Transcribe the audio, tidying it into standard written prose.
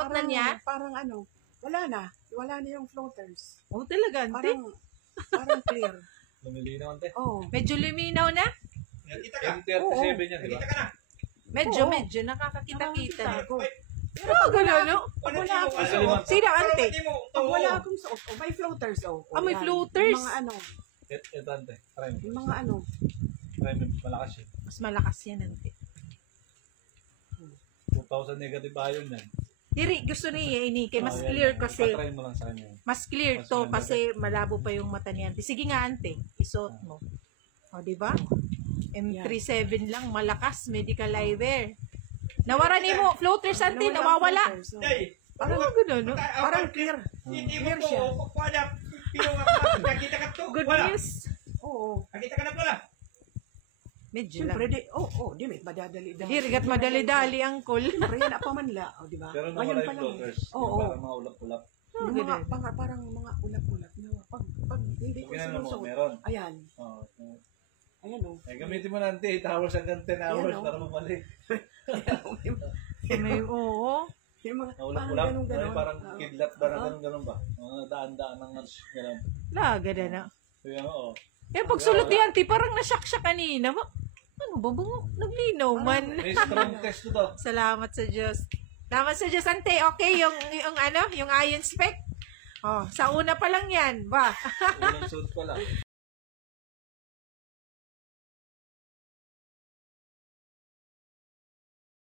suot na niya? Parang ano, wala na yung floaters. Oh, talaga, ante? Parang clear. Lumilinaw, ante. Oh. Medyo luminaw na? Kita ka. M37 yan, di ba? Kita ka na. Medyo nakakakita-kita. Pero pag wala, no? Pag wala akong suot. Sino, ante? Pag wala akong suot, may floaters, oh. May Yan. floaters? Yung mga ano. Ito, ante. Prime. Yung mga ano. Prime, malakas yun. Mas malakas yan, ante. 2,000 negative ion yan. Diri, gusto niya ini kay mas Yan, clear yan. kasi Ipatry mo lang sa kanya. mas clear Mas to maganda. kasi malabo pa yung mata niya. Ante. Sige nga, ante. Isuot mo. O, di ba? M37 lang, malakas, medical eyewear. Nawara ni mo, floaters, ante, nawawala. Parang Gano'n, no? Parang clear. Hindi mo Clear siya. ko. Kuwada. Pinunga ka. Nakita ka to. Good Wala. news. Oo. Nakita ka na pala. Medyo Siyempre, lang. di may madadali-dali. Dirigat madali-dali ang call. Siyempre, yan pa man la, di ba? Pero Ngayon nawala pa yung lang. floaters. Oo. Parang mga ulap-ulap. Yung mga, parang mga ulap-ulap na. Pag hindi ko Tingnan mo, sinusuot. meron. Ayan. Oh, Ayan, oh. gamitin mo na, ante. 8 hours hanggang 10 hours Yan, oh. para mabalik. May, oo. Yung mga, Ulap-ulap. ganun-ganun. Parang kidlat ba na ganun ba? Mga daan-daan ng gano'n. Laga na na. Kaya oo. Eh, pag sulot yan, ti, parang nasyak siya kanina. Ano ba ba? Naglinaw man. May strong test to. Salamat sa Diyos. Salamat sa Diyos, ante. Okay, yung iron spec. Oh, sa una pa lang yan, ba? Unang suit pa lang.